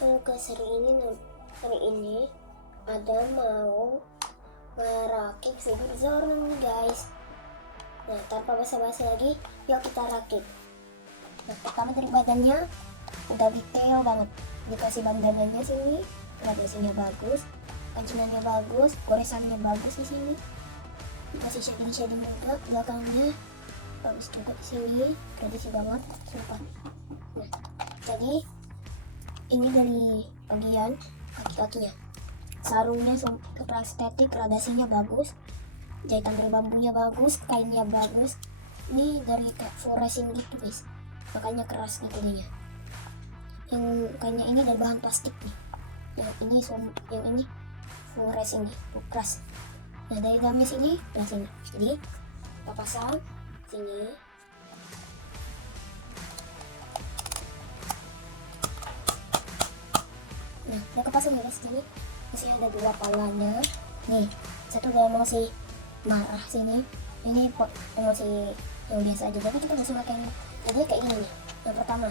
Guys, hari ini ada mau merakit figur Zoro nih guys. Nah, tanpa basa-basi lagi, yuk kita rakit. Nah, pertama dari badannya udah detail banget, dikasih bandananya sini, gradasinya bagus, kancinannya bagus, goresannya bagus di sini, dikasih shading juga, belakangnya bagus juga di sini, gradasi banget, sumpah. Nah, jadi ini dari bagian kaki-kakinya, sarungnya super estetik, gradasinya bagus, jahitan dari bambunya bagus, kainnya bagus. Ini dari kayak full resin gitu guys, makanya keras gitu dia. Yang kainnya ini dari bahan plastik nih, yang ini full resin nih, full keras. Nah, dari dalamnya sini dan sini, jadi kita pasang sini. Nah, udah kepasang ya guys, jadi masih ada dua palanya nih, satu udah masih marah sini, ini masih yang biasa aja, jadi kita masih makan. Jadi kayak gini nih, yang pertama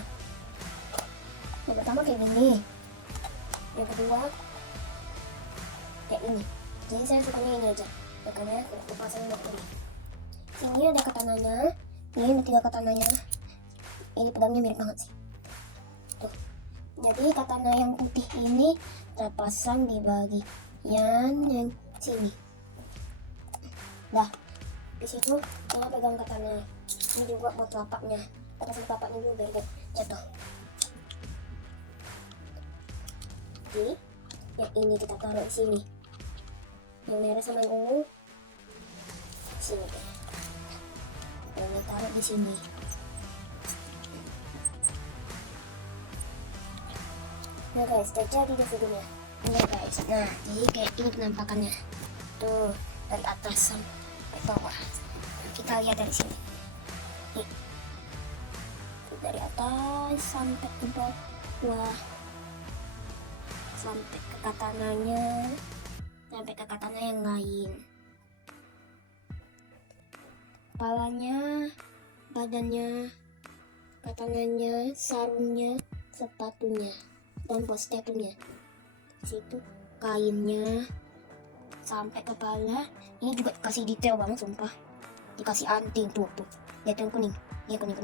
kayak gini, yang kedua kayak ini. Jadi saya sukanya ini aja, makanya aku pasang ini. Sini ada katananya, ini ada 3 katananya, ini pedangnya mirip banget sih tuh. Jadi katana yang putih ini terpasang di bagian yang sini. Dah, di situ saya pegang katana. Ini juga buat telapaknya. Atas telapaknya dulu biar gak jatuh. Jadi, yang ini kita taruh di sini. Yang merah sama yang ungu sini. Ini taruh di sini. Nah guys, udah jadi deh videonya. Nah guys, nah jadi kayak ini penampakannya tuh, dari atas sampai bawah. Kita lihat dari sini nih, dari atas sampai ke bawah, sampai ke katananya, sampai ke katana yang lain, kepalanya, badannya, katananya, sarungnya, sepatunya, dan postepnya. Situ kainnya sampai kepala. Ini juga kasih detail banget sumpah, dikasih anting tuh lihat yang kuning, ya kuning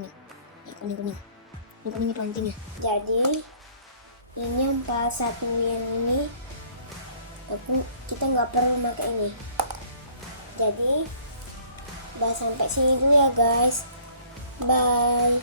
itu antingnya. Jadi ini yang pas satuin ini kita nggak perlu pakai ini. Jadi udah sampai sini dulu ya guys, bye.